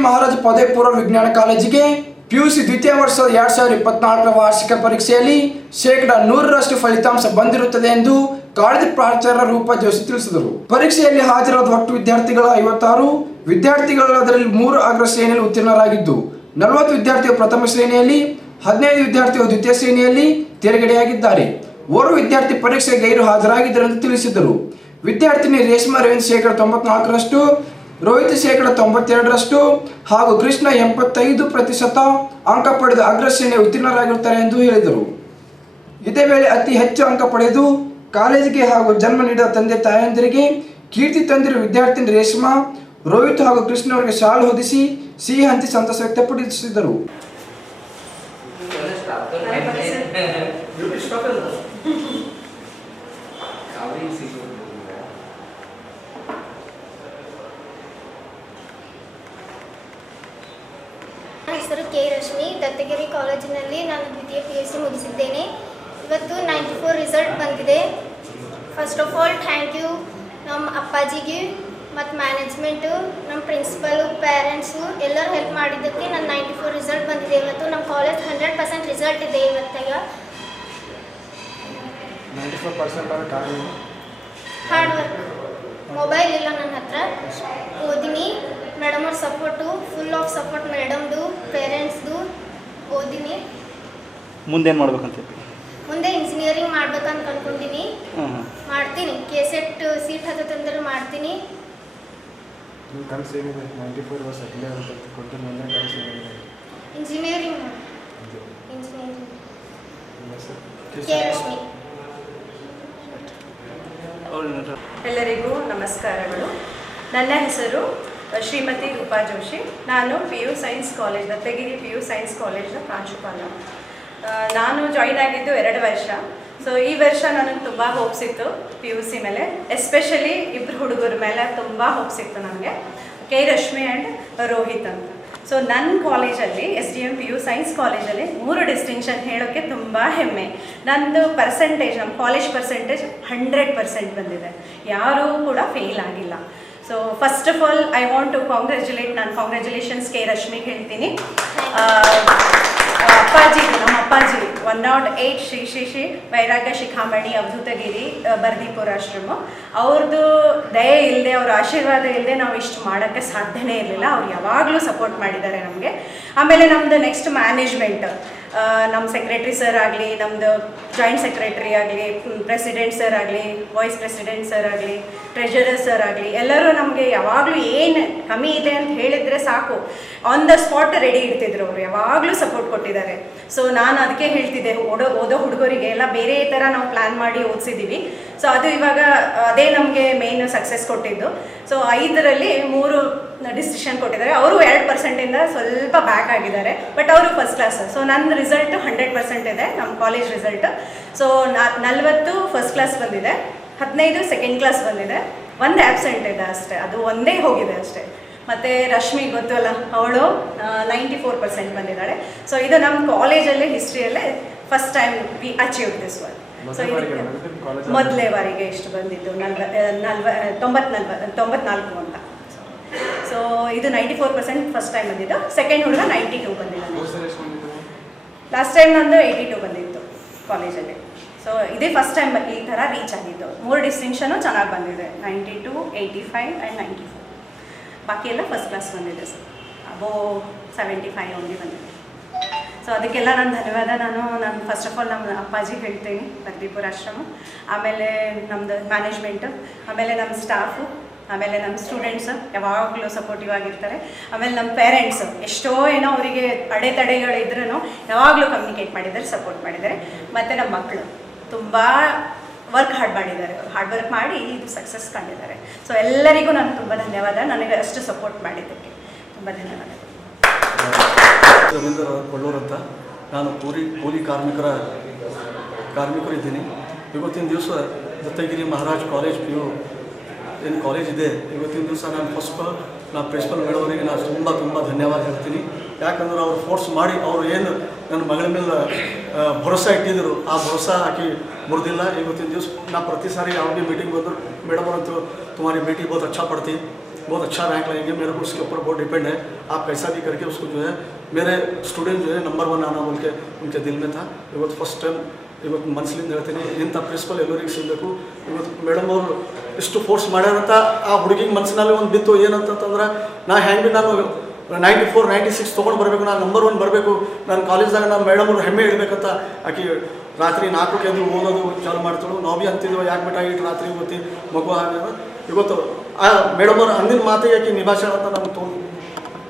A: ಮಹಾರಾಜ ಪದವಿ ಪೂರ್ವ ವಿಜ್ಞಾನ ಕಾಲೇಜಿಗೆ ಪಿಯುಸಿ ದ್ವಿತೀಯ ವರ್ಷದ ಎರಡು ಸಾವಿರದ ಇಪ್ಪತ್ನಾಲ್ಕರ ವಾರ್ಷಿಕ ಪರೀಕ್ಷೆಯಲ್ಲಿ ಶೇಕಡ ನೂರರಷ್ಟು ಫಲಿತಾಂಶ ಬಂದಿರುತ್ತದೆ ಎಂದು ಕಾಳಜಿ ಪ್ರಾಚಾರ್ಯ ರೂಪ ಜೋಶಿ ತಿಳಿಸಿದರು. ಪರೀಕ್ಷೆಯಲ್ಲಿ ಹಾಜರಾದ ಒಟ್ಟು ವಿದ್ಯಾರ್ಥಿಗಳ ಐವತ್ತಾರು ವಿದ್ಯಾರ್ಥಿಗಳು ಅದರಲ್ಲಿ ಮೂರು ಅಗ್ರ ಶ್ರೇಣಿಯಲ್ಲಿ ಉತ್ತೀರ್ಣರಾಗಿದ್ದು, ನಲವತ್ತು ವಿದ್ಯಾರ್ಥಿಗಳು ಪ್ರಥಮ ಶ್ರೇಣಿಯಲ್ಲಿ, ಹದಿನೈದು ವಿದ್ಯಾರ್ಥಿಗಳು ದ್ವಿತೀಯ ಶ್ರೇಣಿಯಲ್ಲಿ ತೇರ್ಗಡೆಯಾಗಿದ್ದಾರೆ. ಓರ್ವ ವಿದ್ಯಾರ್ಥಿ ಪರೀಕ್ಷೆಗೆ ಗೈರು ಹಾಜರಾಗಿದ್ದರೆಂದು ತಿಳಿಸಿದರು. ವಿದ್ಯಾರ್ಥಿನಿ ರೇಷ್ಮಾ ರವೀಂದ್ರ ಶೇಕಡ ತೊಂಬತ್ನಾಲ್ಕರಷ್ಟು ರೋಹಿತ್ ಶೇಕಡ ತೊಂಬತ್ತೆರಡರಷ್ಟು ಹಾಗೂ ಕೃಷ್ಣ ಎಂಬತ್ತೈದು ಪ್ರತಿಶತ ಅಂಕ ಪಡೆದು ಅಗ್ರಶ್ರೇಣಿ ಉತ್ತೀರ್ಣರಾಗಿರುತ್ತಾರೆ ಎಂದು ಹೇಳಿದರು. ಇದೇ ವೇಳೆ ಅತಿ ಹೆಚ್ಚು ಅಂಕ ಪಡೆದು ಕಾಲೇಜಿಗೆ ಹಾಗೂ ಜನ್ಮ ನೀಡಿದ ತಂದೆ ತಾಯಂದಿರಿಗೆ ಕೀರ್ತಿ ತಂದಿರುವ ವಿದ್ಯಾರ್ಥಿನಿ ರೇಷ್ಮಾ, ರೋಹಿತ್ ಹಾಗೂ ಕೃಷ್ಣ ಅವರಿಗೆ ಶಾಲು ಹೊದಿಸಿ ಸಿಹಿ ಹಂಚಿ ಸಂತಸ ವ್ಯಕ್ತಪಡಿಸಿದರು
K: ನನ್ನ ಹೆಸರು ಕೆ ರಶ್ಮಿ. ದತ್ತಗಿರಿ ಕಾಲೇಜಿನಲ್ಲಿ ನಾನು ದ್ವಿತೀಯ ಪಿ ಎಸ್ ಸಿ ಮುಗಿಸಿದ್ದೇನೆ. ಇವತ್ತು ನೈಂಟಿ ಫೋರ್ ರಿಸಲ್ಟ್ ಬಂದಿದೆ. First of all thank you ನಮ್ಮ ಅಪ್ಪಾಜಿಗೆ ಮತ್ತು ಮ್ಯಾನೇಜ್ಮೆಂಟು ನಮ್ಮ ಪ್ರಿನ್ಸಿಪಲು ಪೇರೆಂಟ್ಸು ಎಲ್ಲರೂ ಹೆಲ್ಪ್ ಮಾಡಿದ್ದಕ್ಕೆ ನನ್ನ ನೈಂಟಿ ಫೋರ್ ರಿಸಲ್ಟ್ ಬಂದಿದೆ. ಇವತ್ತು ನಮ್ಮ ಕಾಲೇಜ್ ಹಂಡ್ರೆಡ್ ಪರ್ಸೆಂಟ್ ರಿಸಲ್ಟ್ ಇದೆ ಇವತ್ತಾಗ. ಹಾರ್ಡ್ ವರ್ಕ್ ಮೊಬೈಲ್ ಇಲ್ಲ ನನ್ನ ಹತ್ರ. ಓದಿನಿ. ಮೇಡಮ್ ಅವ್ರ ಸಪೋರ್ಟು ಫುಲ್ ಆಫ್ ಸಪೋರ್ಟ್ ಮೇಡಮ್ದು ಪೇರೆಂಟ್ಸ್ದು ಓದಿನಿ.
C: ಮುಂದೇನು ಮಾಡ್ಬೇಕಂತ
K: ಮುಂದೆ ಇಂಜಿನಿಯರಿಂಗ್ ಮಾಡ್ಬೇಕಂತ ಅನ್ಕೊಂಡಿನಿ. ಮಾಡ್ತೀನಿ. ಕೆ ಸೆಟ್ ಸೀಟ್ ಹತ್ತಂದ್ರೆ ಮಾಡ್ತೀನಿ.
C: ನಿಮ್ಮ ಕನಸು ಏನಿದೆ? ನೈಂಟಿ ಫೋರ್ ಇಯರ್ಸ್ ಕೊಟ್ಟು ಮುಂದೆ ಕನಸು ಏನಿದೆ?
K: ಇಂಜಿನಿಯರಿಂಗ್
L: ಎಲ್ಲರಿಗೂ ನಮಸ್ಕಾರಗಳು. ನನ್ನ ಹೆಸರು ಶ್ರೀಮತಿ ರೂಪಾ ಜೋಶಿ. ನಾನು P U science college Dattagiri P U science ಕಾಲೇಜ್ನ ಪ್ರಾಂಶುಪಾಲ. ನಾನು ಜಾಯಿನ್ ಆಗಿದ್ದು ಎರಡು ವರ್ಷ. ಸೊ ಈ ವರ್ಷ ನನಗೆ ತುಂಬ ಹೋಪ್ಸ್ ಇತ್ತು ಪಿ ಯು ಸಿ ಮೇಲೆ. ಎಸ್ಪೆಷಲಿ ಇಬ್ಬರು ಹುಡುಗರ ಮೇಲೆ ತುಂಬ ಹೋಪ್ಸ್ ಇತ್ತು ನನಗೆ. ಕೆ ರಶ್ಮಿ ಆ್ಯಂಡ್ ರೋಹಿತ್ ಅಂತ. ಸೊ ನನ್ನ ಕಾಲೇಜಲ್ಲಿ, S D M P U science ಕಾಲೇಜಲ್ಲಿ ಮೂರು ಡಿಸ್ಟಿಂಕ್ಷನ್ ಹೇಳೋಕ್ಕೆ ತುಂಬ ಹೆಮ್ಮೆ. ನಂದು ಪರ್ಸೆಂಟೇಜ್ ನಮ್ಮ ಕಾಲೇಜ್ ಪರ್ಸೆಂಟೇಜ್ ಹಂಡ್ರೆಡ್ ಪರ್ಸೆಂಟ್ ಬಂದಿದೆ. ಯಾರೂ ಕೂಡ ಫೇಲ್ ಆಗಿಲ್ಲ. So first of all I want to congratulate ನಾನು ಕಾಂಗ್ರ್ಯಾಚುಲೇಷನ್ಸ್ ಕೆ ರಶ್ಮಿಗೆ ಹೇಳ್ತೀನಿ. ಆ, ಆ, ಅಪ್ಪಾಜಿ ನಮ್ಮ Appaji one nought eight Shri Shri Shri Vairagya Shikhamani Avadhootagiri ಬರ್ದಿಪುರ ಬರ್ದೀಪುರ ಆಶ್ರಮ. ಅವ್ರದ್ದು ದಯೆ ಇಲ್ಲದೆ ಅವ್ರ ಆಶೀರ್ವಾದ ಇಲ್ಲದೆ ನಾವು ಇಷ್ಟು ಮಾಡೋಕ್ಕೆ ಸಾಧ್ಯನೇ ಇರಲಿಲ್ಲ. ಅವ್ರು ಯಾವಾಗಲೂ ಸಪೋರ್ಟ್ ಮಾಡಿದ್ದಾರೆ ನಮಗೆ. ಆಮೇಲೆ ನಮ್ಮದು ನೆಕ್ಸ್ಟ್ ಮ್ಯಾನೇಜ್ಮೆಂಟ್ ನಮ್ಮ ಸೆಕ್ರೆಟ್ರಿ ಸರ್ ಆಗಲಿ ನಮ್ಮದು ಜಾಯಿಂಟ್ ಸೆಕ್ರೆಟ್ರಿ ಆಗಲಿ ಪ್ರೆಸಿಡೆಂಟ್ ಸರ್ ಆಗಲಿ ವೈಸ್ ಪ್ರೆಸಿಡೆಂಟ್ ಸರ್ ಆಗಲಿ ಟ್ರೆಜರರ್ ಸರ್ ಆಗಲಿ, ಎಲ್ಲರೂ ನಮಗೆ ಯಾವಾಗಲೂ ಏನು ಕಮ್ಮಿ ಇದೆ ಅಂತ ಹೇಳಿದರೆ ಸಾಕು. ಆನ್ ದ ಸ್ಪಾಟ್ ರೆಡಿ ಇರ್ತಿದ್ರು ಅವರು, ಯಾವಾಗಲೂ ಸಪೋರ್ಟ್ ಕೊಟ್ಟಿದ್ದಾರೆ. ಸೊ ನಾನು ಅದಕ್ಕೆ ಹೇಳ್ತಿದ್ದೆ, ಓಡೋ, ಓದೋ ಹುಡುಗರಿಗೆ, ಎಲ್ಲ ಬೇರೆ ಥರ ನಾವು ಪ್ಲ್ಯಾನ್ ಮಾಡಿ ಓದಿಸಿದ್ದೀವಿ ಸೊ ಅದು ಇವಾಗ, ಅದೇ ನಮಗೆ ಮೇನ್ ಸಕ್ಸಸ್ ಕೊಟ್ಟಿದ್ದು. ಸೊ ಐದರಲ್ಲಿ ಮೂರು ಡಿಸಿಷನ್ ಕೊಟ್ಟಿದ್ದಾರೆ. ಅವರು ಎರಡು ಪರ್ಸೆಂಟಿಂದ ಸ್ವಲ್ಪ ಬ್ಯಾಕ್ ಆಗಿದ್ದಾರೆ ಬಟ್ ಅವರು ಫಸ್ಟ್ ಕ್ಲಾಸ್ ಸೊ ನನ್ನ ರಿಸಲ್ಟ್ ಹಂಡ್ರೆಡ್ ಪರ್ಸೆಂಟ್ ಇದೆ ನಮ್ಮ ಕಾಲೇಜ್ ರಿಸಲ್ಟ್ ಸೊ ನಲ್ವತ್ತು ಫಸ್ಟ್ ಕ್ಲಾಸ್ ಬಂದಿದೆ, ಹದಿನೈದು ಸೆಕೆಂಡ್ ಕ್ಲಾಸ್ ಬಂದಿದೆ. ಒಂದು ಆ್ಯಬ್ಸೆಂಟ್ ಇದೆ ಅಷ್ಟೇ, ಅದು ಒಂದೇ ಹೋಗಿದೆ ಅಷ್ಟೇ. ಮತ್ತು ರಶ್ಮಿ, ಗೊತ್ತಲ್ಲ, ಅವಳು ನೈಂಟಿ ಫೋರ್ ಪರ್ಸೆಂಟ್ ಬಂದಿದ್ದಾಳೆ. ಸೊ ಇದು ನಮ್ಮ ಕಾಲೇಜಲ್ಲೇ ಹಿಸ್ಟ್ರಿಯಲ್ಲೇ first time we achieve this one so ಇದಕ್ಕೆ ಮೊದಲೇ ಬಾರಿಗೆ ಇಷ್ಟು ಬಂದಿದ್ದು ನಲ್ವ ನಲ್ವ ತೊಂಬತ್ ನಲ್ವ ತೊಂಬತ್ನಾಲ್ಕು ಅಂತ. ಸೊ ಇದು ninety four percent first time ಬಂದಿದ್ದು. ಸೆಕೆಂಡ್ ಹುಡುಗ ನೈಂಟಿ ಟೂ ಬಂದಿಲ್ಲ ಲಾಸ್ಟ್ ಟೈಮ್ ನಂದು ಏಯ್ಟಿ ಟೂ ಬಂದಿತ್ತು ಕಾಲೇಜಲ್ಲಿ ಸೊ ಇದೇ ಫಸ್ಟ್ ಟೈಮ್ ಈ ಥರ ರೀಚ್ ಆಗಿದ್ದು. ಮೂರು ಡಿಸ್ಟಿಂಕ್ಷನು ಚೆನ್ನಾಗಿ ಬಂದಿದೆ. Ninety two eighty five and ninety four ಬಾಕಿ ಎಲ್ಲ ಫಸ್ಟ್ ಕ್ಲಾಸ್ ಬಂದಿದೆ sir above seventy five only ಬಂದಿದೆ. ಸೊ ಅದಕ್ಕೆಲ್ಲ ನಾನು ಧನ್ಯವಾದ. ನಾನು ನಾನು ಫಸ್ಟ್ ಆಫ್ ಆಲ್ ನಮ್ಮ ಅಪ್ಪಾಜಿ ಹೇಳ್ತೀನಿ, ಬರ್ದೀಪುರ ಆಶ್ರಮ. ಆಮೇಲೆ ನಮ್ಮದು ಮ್ಯಾನೇಜ್ಮೆಂಟು ಆಮೇಲೆ ನಮ್ಮ ಸ್ಟಾಫು ಆಮೇಲೆ ನಮ್ಮ ಸ್ಟೂಡೆಂಟ್ಸ್ ಯಾವಾಗಲೂ ಸಪೋರ್ಟಿವ್ ಆಗಿರ್ತಾರೆ. ಆಮೇಲೆ ನಮ್ಮ ಪೇರೆಂಟ್ಸ್ ಎಷ್ಟೋ ಏನೋ ಅವರಿಗೆ ಅಡೆತಡೆಗಳಿದ್ರೂ ಯಾವಾಗಲೂ ಕಮ್ಯುನಿಕೇಟ್ ಮಾಡಿದ್ದಾರೆ ಸಪೋರ್ಟ್ ಮಾಡಿದ್ದಾರೆ. ಮತ್ತು ನಮ್ಮ ಮಕ್ಕಳು ತುಂಬ ವರ್ಕ್ ಹಾರ್ಡ್ ಮಾಡಿದ್ದಾರೆ. ಹಾರ್ಡ್ ವರ್ಕ್ ಮಾಡಿ ಇದು ಸಕ್ಸಸ್ ಕಂಡಿದ್ದಾರೆ. ಸೊ ಎಲ್ಲರಿಗೂ ನಾನು ತುಂಬ ಧನ್ಯವಾದ. ನನಗೆ ಅಷ್ಟು ಸಪೋರ್ಟ್ ಮಾಡಿದ್ದಕ್ಕೆ. ತುಂಬ ಧನ್ಯವಾದಗಳು
M: ರವೀಂದ್ರ ಕೊಳ್ಳೂರ್ ಅಂತ. ನಾನು ಪೂರಿ ಕೂಲಿ ಕಾರ್ಮಿಕರ, ಕಾರ್ಮಿಕರು ಇದ್ದೀನಿ. ಇವತ್ತಿನ ದಿವಸ Dattagiri Maharaj college P U ಏನು ಕಾಲೇಜ್ ಇದೆ. ಇವತ್ತಿನ ದಿವಸ ನಾನು ಫಸ್ಟ್ ನಾನು ಪ್ರಿನ್ಸಿಪಲ್ ಮೇಡವರಿಗೆ ನಾನು ತುಂಬ ತುಂಬ ಧನ್ಯವಾದ ಹೇಳ್ತೀನಿ. ಯಾಕಂದ್ರೆ ಅವರು ಫೋರ್ಸ್ ಮಾಡಿ ಅವರು ಏನು ನನ್ನ ಮಗಳ ಮೇಲೆ ಭರೋಸೆ ಇಟ್ಟಿದ್ದರು ಆ ಭರೋಸಾ ಹಾಕಿ ಮುರಿದಿಲ್ಲ. ಇವತ್ತಿನ ದಿವಸ ನಾನು ಪ್ರತಿ ಸಾರಿ ಯಾವುದೇ ಮೀಟಿಂಗ್ ಬಂದರು, ಮೇಡಮ್ ಅಂತೂ ತುಂಬ ಮೀಟಿಂಗ್ ಬಹುತ್ ಅಚ್ಚಾ ಪಡ್ತೀನಿ. बहुत अच्छा रैंक लाएंगे मेरे को उसके ऊपर बहुत डिपेंड है आप कैसा भी करके उसको जो है मेरे स्टूडेंट जो है नंबर वन आना बोल के उनके दिल में था ಇವತ್ತು ಫಸ್ಟ್ ಟೈಮ್ ಇವತ್ತು ಮನಸ್ಸಿನಿಂದ ಹೇಳ್ತೀನಿ ಇಂಥ ಪ್ರಿನ್ಸಿಪಲ್ ಎಲ್ಲರಿಗೆ ಸಿಗಬೇಕು ಇವತ್ತು ಮೇಡಮ್ ಅವರು ಇಷ್ಟು ಫೋರ್ಸ್ ಮಾಡ್ಯಾರಂತ ಆ ಹುಡುಗಿಗೆ ಮನಸ್ಸಿನಲ್ಲಿ ಒಂದು ಬಿತ್ತು ಏನಂತಂದ್ರೆ ನಾ ಹೆಂಗೆ ನಾನು ನೈಂಟಿ ಫೋರ್ ನೈಂಟಿ ಸಿಕ್ಸ್ ತೊಗೊಂಡು ಬರಬೇಕು ನಾನು ನಂಬರ್ ಒನ್ ಬರಬೇಕು ನಾನು ಕಾಲೇಜ್ದಾಗ ನಾನು ಮೇಡಮ್ ಅವ್ರು ಹೆಮ್ಮೆ ಇಡಬೇಕಂತ ಆಕೆ ರಾತ್ರಿ ನಾಲ್ಕಕ್ಕೆ ಎದ್ದು ಓದೋದು ಚಾಲು ಮಾಡ್ತಾಳು ನಾವು ಭೀ ಅಂತಿದ್ವಿ ಯಾಕೆ ಬಿಟ್ಟ ಇಟ್ಟು ರಾತ್ರಿ ಓದಿ ಮಗು ಹಾಗೆ ಇವತ್ತು ಆ ಮೇಡಮ್ ಅವರು ಅಂದಿನ ಮಾತಿಗೆ ಆಕೆ ನಿಭಾಷಣ ಅಂತ ನಮ್ಗೆ ತುಂಬ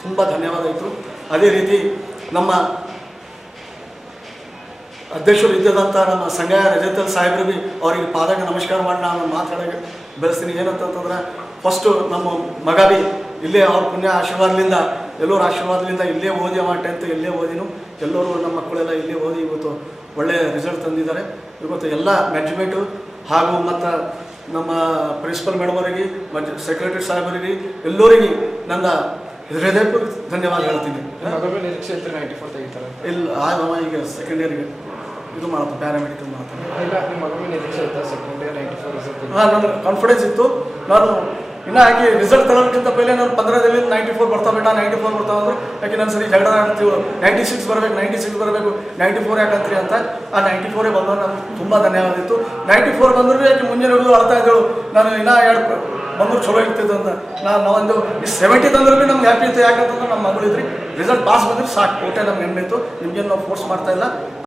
M: ತುಂಬ ಧನ್ಯವಾದ ಇತ್ತು ಅದೇ ರೀತಿ ನಮ್ಮ ಅಧ್ಯಕ್ಷರು ಇದ್ದಂಥ ನಮ್ಮ ಸಂಘ ರಜತಲ್ ಸಾಹೇಬ್ರು ಭೀ ಅವರಿಗೆ ಪಾದಕ ನಮಸ್ಕಾರ ಮಾಡಿ ನಾನು ಮಾತಾಡೋಕೆ ಬೆಳೆಸ್ತೀನಿ ಏನಂತಂತಂದ್ರೆ ಫಸ್ಟು ನಮ್ಮ ಮಗ ಭೀ ಇಲ್ಲೇ ಅವ್ರ ಪುಣ್ಯ ಆಶೀರ್ವಾದದಿಂದ, ಎಲ್ಲರ ಆಶೀರ್ವಾದದಿಂದ ಇಲ್ಲೇ ಓದಿ ಅವ ಟೆಂತ್ ಇಲ್ಲೇ ಓದಿನು. ಎಲ್ಲರೂ ನಮ್ಮ ಮಕ್ಕಳೆಲ್ಲ ಇಲ್ಲೇ ಓದಿ ಇವತ್ತು ಒಳ್ಳೆಯ ರಿಸಲ್ಟ್ ತಂದಿದ್ದಾರೆ. ಇವತ್ತು ಎಲ್ಲ ಮ್ಯಾನೇಜ್ಮೆಂಟು ಹಾಗೂ ಮತ್ತು ನಮ್ಮ ಪ್ರಿನ್ಸಿಪಲ್ ಮೇಡಮ್ ಅವರಿಗೆ ಮತ್ತು ಸೆಕ್ರೆಟರಿ ಅವರಿಗೆ ಎಲ್ಲರಿಗೆ ನನ್ನ ಹೃದಯಪೂರ್ವ ಧನ್ಯವಾದ ಹೇಳ್ತೀನಿ. ಇಲ್ಲ ಆ ನಮ್ಮ ಈಗ ಸೆಕೆಂಡ್ ಇಯರ್ಗೆ ಇದು ಮಾಡ್ತಾರೆ ಪ್ಯಾರಾಮೆಡಿಕಲ್ ಮಾಡ್ತಾರೆ ಹಾಂ ನನ್ನ ಕಾನ್ಫಿಡೆನ್ಸ್ ಇತ್ತು. ನಾನು ಇನ್ನು ಆಕೆ ರಿಸಲ್ಟ್ ತರೋದಕ್ಕಿಂತ ಪೈಲೆ ನಾನು ಪಂದ್ರದಲ್ಲಿ ನೈಂಟಿ ಫೋರ್ ಬರ್ತಾ ಬೇಡ ನೈಂಟಿ ಫೋರ್ ಬರ್ತಾ ಅಂದ್ರೆ ಯಾಕೆ ನಾನು ಸರಿ ಜಗಳ ಆಡ್ತೀವಿ? ನೈಂಟಿ ಸಿಕ್ಸ್ ಬರಬೇಕು ನೈಂಟಿ ಸಿಕ್ಸ್ ಬರಬೇಕು. ನೈಂಟಿ ಫೋರ್ ಯಾಕಂತ್ರಿ ಅಂತ? ಆ ನೈಂಟಿ ಫೋರೇ ಬಂದವರು ನಮ್ಗೆ ತುಂಬ ಧನ್ಯವಾದ ಇತ್ತು. ನೈಂಟಿ ಫೋರ್ ಬಂದರೂ ಯಾಕೆ ಮುಂಜಾನೆ ಹಿಡಿದು ಅಳ್ತಾ ಇದ್ದಳು? ನಾನು ಇನ್ನೂ ಎರಡು ಬಂದ್ರು ಚಲೋ ಇರ್ತಿದ್ದು ಅಂತ. ನಾನು ನಾವೊಂದು ಈ ಸೆವೆಂಟಿ ತಂದ್ರೆ ಭೀ ನಮ್ಗೆ ಹ್ಯಾಪಿ ಇತ್ತು. ಯಾಕಂತಂದ್ರೆ ನಮ್ಮ ಮಗಳಿದ್ರಿ. ರಿಸಲ್ಟ್ ಪಾಸ್ ಬಂದ್ರೆ ಸಾಕು. ಕೋಟೆ ನಮ್ಗೆ ಹೆಮ್ಮೆ ಇತ್ತು. ನಿಮ್ಗೇನು ನಾವು ಫೋರ್ಸ್ ಮಾಡ್ತಾ ಇಲ್ಲ.